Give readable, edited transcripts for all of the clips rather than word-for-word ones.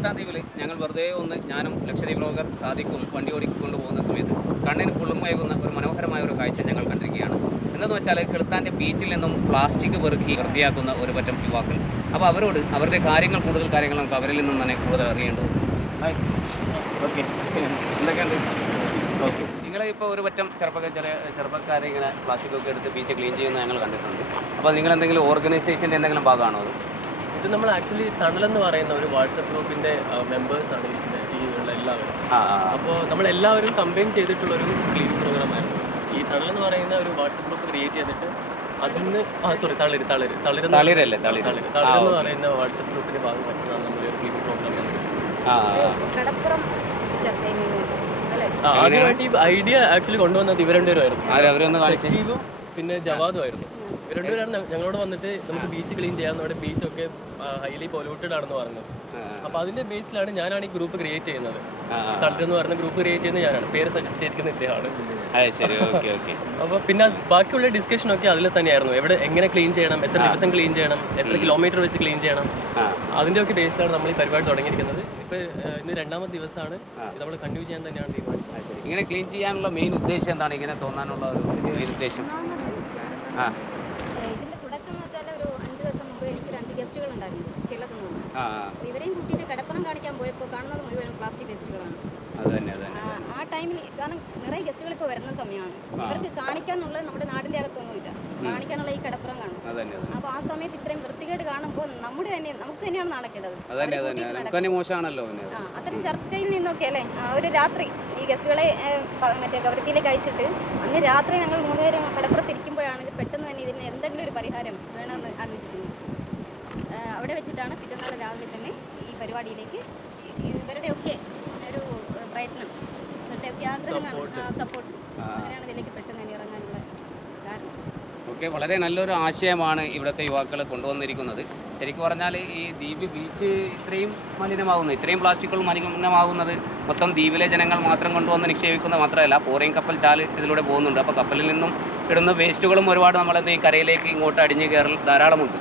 കിളുത്താൻ ദ്വീപിൽ ഞങ്ങൾ വെറുതെ ഒന്ന് ഞാനും ലക്ഷദ്വീപ് ബ്ലോഗർ സാദിക്കും വണ്ടി ഓടിക്കൊണ്ട് പോകുന്ന സമയത്ത് കണ്ണിന് കുളിർമയേകുന്ന ഒരു മനോഹരമായ ഒരു കാഴ്ച ഞങ്ങൾ കണ്ടിരിക്കുകയാണ്. എന്തെന്ന് വെച്ചാൽ കിളുത്താൻ്റെ ബീച്ചിൽ നിന്നും പ്ലാസ്റ്റിക് പെറുക്കി വൃത്തിയാക്കുന്ന ഒരു പറ്റം യുവാക്കൾ. അപ്പോൾ അവരോട് അവരുടെ കൂടുതൽ കാര്യങ്ങൾ നമുക്ക് അവരിൽ നിന്നും തന്നെ കൂടുതൽ അറിയേണ്ടത്. ഹായ്, ഓക്കെ, എന്തൊക്കെയുണ്ട്? ഓക്കെ, നിങ്ങളിപ്പോൾ ഒരു പറ്റം ചെറുപ്പക്കാരെ ഇങ്ങനെ പ്ലാസ്റ്റിക് ഒക്കെ എടുത്ത് ബീച്ച് ക്ലീൻ ചെയ്യുന്നത് ഞങ്ങൾ കണ്ടിട്ടുണ്ട്. അപ്പോൾ നിങ്ങൾ എന്തെങ്കിലും ഓർഗനൈസേഷൻ്റെ എന്തെങ്കിലും ഭാഗമാണോ അത്? ഇത് നമ്മൾ ആക്ച്വലി തണലെന്ന് പറയുന്ന ഒരു വാട്സപ്പ് ഗ്രൂപ്പിൻ്റെ മെമ്പേഴ്സാണ് ഈ ഉള്ള എല്ലാവരും. അപ്പോൾ നമ്മളെല്ലാവരും കമ്പൈൻ ചെയ്തിട്ടുള്ളൊരു ക്ലീനിങ് പ്രോഗ്രാമായിരുന്നു. ഈ തണലെന്ന് പറയുന്ന ഒരു വാട്സപ്പ് ഗ്രൂപ്പ് ക്രിയേറ്റ് ചെയ്തിട്ട് അതിന് തളിരെന്ന് പറയുന്ന വാട്സപ്പ് ഗ്രൂപ്പിൻ്റെ ഭാഗമായിട്ടാണ് നമ്മൾ ഒരു ക്ലീനിങ് പ്രോഗ്രാം. ആദ്യമായിട്ട് ഈ ഐഡിയ ആക്ച്വലി കൊണ്ടുവന്നത് ഇവർ രണ്ടുപേരുമായിരുന്നു, പിന്നെ ജവാദുമായിരുന്നു. ഇവർ രണ്ടുപേരാണ് ഞങ്ങളോട് വന്നിട്ട് നമുക്ക് ബീച്ച് ക്ലീൻ ചെയ്യാം, നമ്മുടെ ബീച്ചൊക്കെ ഹൈലി പൊല്യൂട്ടഡ് ആണെന്ന് പറഞ്ഞത്. അപ്പോൾ അതിൻ്റെ ബേസിലാണ് ഞാനാണ് ഈ ഗ്രൂപ്പ് ക്രിയേറ്റ് ചെയ്യുന്നത്. തളിരെന്ന് പറഞ്ഞ ഗ്രൂപ്പ് ക്രിയേറ്റ് ചെയ്യുന്നത് ഞാനാണ്, പേര് സജസ്റ്റ് ചെയ്തിരിക്കുന്ന ഇദ്ദേഹമാണ്. അപ്പോൾ പിന്നെ ബാക്കിയുള്ള ഡിസ്കഷനൊക്കെ അതിൽ തന്നെയായിരുന്നു. എങ്ങനെ ക്ലീൻ ചെയ്യണം, എത്ര ദിവസം ക്ലീൻ ചെയ്യണം, എത്ര കിലോമീറ്റർ വെച്ച് ക്ലീൻ ചെയ്യണം, അതിൻ്റെയൊക്കെ ബേസിലാണ് നമ്മൾ ഈ പരിപാടി തുടങ്ങിയിരിക്കുന്നത്. ഇപ്പോൾ ഇന്ന് 2ാമത്തെ ദിവസമാണ്. ഇത് നമ്മൾ കണ്ടിന്യൂ ചെയ്യാൻ തന്നെയാണ് തീരുമാനിച്ചത്. ഇങ്ങനെ ക്ലീൻ ചെയ്യാനുള്ള മെയിൻ ഉദ്ദേശം എന്താണ്? ഇങ്ങനെ തോന്നാനുള്ള ഒരു മെയിൻ ഉദ്ദേശം? ഇതിന്റെ തുടക്കം എന്ന് വെച്ചാൽ ഒരു 5 ദിവസം മുമ്പ് എനിക്കൊരു 5 ഗസ്റ്റുകൾ ഉണ്ടായിരുന്നു കേരളത്തിൽ നിന്ന്. ഇവരെയും കൂട്ടിയിട്ട് കടപ്പുറം കാണിക്കാൻ പോയപ്പോൾ കാണുന്നത് മുഴുവനും പ്ലാസ്റ്റിക് വേസ്റ്റുകളാണ്. ആ ടൈമിൽ കാരണം നിറയെ ഗസ്റ്റുകൾ ഇപ്പോൾ വരുന്ന സമയമാണ്. ഇവർക്ക് കാണിക്കാനുള്ളത് നമ്മുടെ നാടിൻ്റെ അകത്തൊന്നുമില്ല, കാണിക്കാനുള്ള ഈ കടപ്പുറം കാണും. അപ്പോൾ ആ സമയത്ത് ഇത്രയും വൃത്തികേട് കാണുമ്പോൾ നമുക്ക് തന്നെയാണ് നടക്കേണ്ടത്. അത്തരം ചർച്ചയിൽ നിന്നൊക്കെ അല്ലേ ഒരു രാത്രി ഈ ഗസ്റ്റുകളെ മറ്റേ കവരത്തിയിലേക്ക് അയച്ചിട്ട് അന്ന് രാത്രി ഞങ്ങൾ 3 പേരും കടപ്പുറത്തിരിക്കുമ്പോഴാണ് ഇത് പെട്ടെന്ന് തന്നെ ഇതിന് എന്തെങ്കിലും ഒരു പരിഹാരം വേണമെന്ന് ആലോചിച്ചിരുന്നു. അവിടെ വെച്ചിട്ടാണ് പിറ്റന്നാൾ രാവിലെ തന്നെ ഈ പരിപാടിയിലേക്ക് ഇവരുടെയൊക്കെ ഒരു പ്രയത്നം, ഇവരുടെയൊക്കെ ആഗ്രഹമാണ്, സപ്പോർട്ട്, അങ്ങനെയാണ് ഇതിലേക്ക് പെട്ടെന്ന് തന്നെ ഇറങ്ങാനുള്ള കാരണം. ഓക്കെ, വളരെ നല്ലൊരു ആശയമാണ് ഇവിടുത്തെ യുവാക്കൾ കൊണ്ടുവന്നിരിക്കുന്നത്. ശരിക്കും പറഞ്ഞാൽ ഈ ദ്വീപ് ബീച്ച് ഇത്രയും മലിനമാകുന്നത്, ഇത്രയും പ്ലാസ്റ്റിക്കുകൾ മലിനമാകുന്നത് മൊത്തം ദ്വീപിലെ ജനങ്ങൾ മാത്രം കൊണ്ടുവന്ന് നിക്ഷേപിക്കുന്നത് മാത്രമല്ല, ഫോറിൻ കപ്പൽ ചാൽ ഇതിലൂടെ പോകുന്നുണ്ട്. അപ്പോൾ കപ്പലിൽ നിന്നും ഇടുന്ന വേസ്റ്റുകളും ഒരുപാട് നമ്മളെന്ത് ഈ കരയിലേക്ക് ഇങ്ങോട്ട് അടിഞ്ഞ് കയറൽ ധാരാളമുണ്ട്.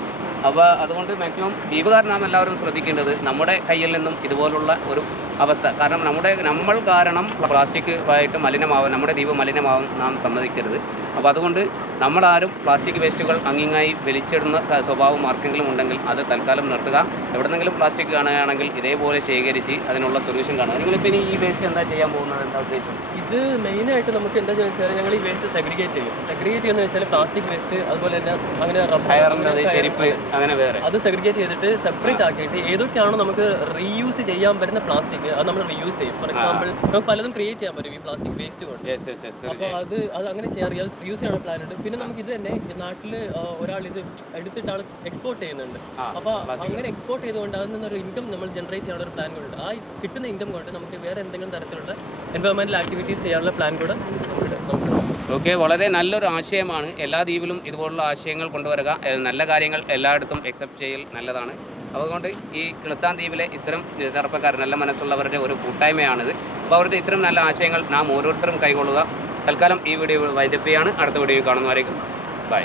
അപ്പോൾ അതുകൊണ്ട് മാക്സിമം ദ്വീപുകാർ നാം എല്ലാവരും ശ്രദ്ധിക്കേണ്ടത് നമ്മുടെ കയ്യിൽ നിന്നും ഇതുപോലുള്ള ഒരു അവസ്ഥ, കാരണം നമ്മൾ കാരണം പ്ലാസ്റ്റിക് ആയിട്ട് മലിനമാവാൻ, നമ്മുടെ ദ്വീപ് മലിനമാവാൻ നാം സമ്മതിക്കരുത്. അപ്പോൾ അതുകൊണ്ട് നമ്മളാരും പ്ലാസ്റ്റിക് വേസ്റ്റുകൾ അങ്ങിങ്ങായി വലിച്ചിടുന്ന സ്വഭാവം ആർക്കെങ്കിലും ഉണ്ടെങ്കിൽ അത് തൽക്കാലം നിർത്തുക. എവിടെന്നെങ്കിലും പ്ലാസ്റ്റിക് കാണുകയാണെങ്കിൽ ഇതേപോലെ ശേഖരിച്ച് അതിനുള്ള സൊല്യൂഷൻ കാണുക. നിങ്ങളിപ്പോൾ ഇനി ഈ വേസ്റ്റ് എന്താ ചെയ്യാൻ പോകുന്നത്? എന്താ ഉദ്ദേശം? ഇത് മെയിനായിട്ട് നമുക്ക് എന്താണെന്ന് വെച്ചാൽ ഞങ്ങൾ ഈ വേസ്റ്റ് സെഗ്രിഗേറ്റ് ചെയ്യും. സെഗ്രിഗേറ്റ് ചെയ്യുന്നത് വെച്ചാൽ പ്ലാസ്റ്റിക് വേസ്റ്റ്, അതുപോലെ തന്നെ അങ്ങനെ ടയറിൻ്റെ ചെരുപ്പ് അങ്ങനെ വേറെ അത് സെഗ്രിഗേറ്റ് ചെയ്തിട്ട് സെപ്പറേറ്റ് ആക്കിയിട്ട് ഏതൊക്കെയാണോ നമുക്ക് റീയൂസ് ചെയ്യാൻ പറ്റുന്ന പ്ലാസ്റ്റിക് അത് നമ്മൾ റീയൂസ് ചെയ്യും. ഫോർ എക്സാമ്പിൾ നമുക്ക് പലതും ക്രിയേറ്റ് ചെയ്യാൻ പറ്റും ഈ പ്ലാസ്റ്റിക് വേസ്റ്റ് കൊണ്ട്. അപ്പോൾ അത് അങ്ങനെ ചെയ്യാൻ യൂസ് ചെയ്യാനുള്ള പ്ലാൻ ഉണ്ട്. പിന്നെ നമുക്ക് ഇത് തന്നെ നാട്ടിൽ ഒരാൾ ഇത് എടുത്തിട്ട് ആൾ എക്സ്പോർട്ട് ചെയ്യുന്നുണ്ട്. അപ്പോൾ അങ്ങനെ എക്സ്പോർട്ട് ചെയ്തുകൊണ്ട് അതിൽ നിന്നൊരു ഇൻകം നമ്മൾ ജനറേറ്റ് ചെയ്യാനുള്ള ഒരു പ്ലാൻ ഉണ്ട്. ആ കിട്ടുന്ന ഇൻകം കൊണ്ട് നമുക്ക് വേറെ എന്തെങ്കിലും തരത്തിലുള്ള എൻവയോൺമെൻറ്റൽ ആക്ടിവിറ്റീസ് ചെയ്യാനുള്ള പ്ലാൻ കൂടെ നമുക്ക്. ഓക്കെ, വളരെ നല്ലൊരു ആശയമാണ്. എല്ലാ ദ്വീപിലും ഇതുപോലുള്ള ആശയങ്ങൾ കൊണ്ടുവരിക. നല്ല കാര്യങ്ങൾ എല്ലായിടത്തും അക്സെപ്റ്റ് ചെയ്യൽ നല്ലതാണ്. അതുകൊണ്ട് ഈ കിളുത്താൻ ദ്വീപിലെ ഇത്തരം ചെറുപ്പക്കാർ, നല്ല മനസ്സുള്ളവരുടെ ഒരു കൂട്ടായ്മയാണിത്. അപ്പോൾ അവരുടെ ഇത്തരം നല്ല ആശയങ്ങൾ നാം ഓരോരുത്തരും കൈക്കൊള്ളുക. തൽക്കാലം ഈ വീഡിയോ വൈൻഡപ്പ് ചെയ്യാണ്. അടുത്ത വീഡിയോ കാണുന്നവരേക്കും ബൈ.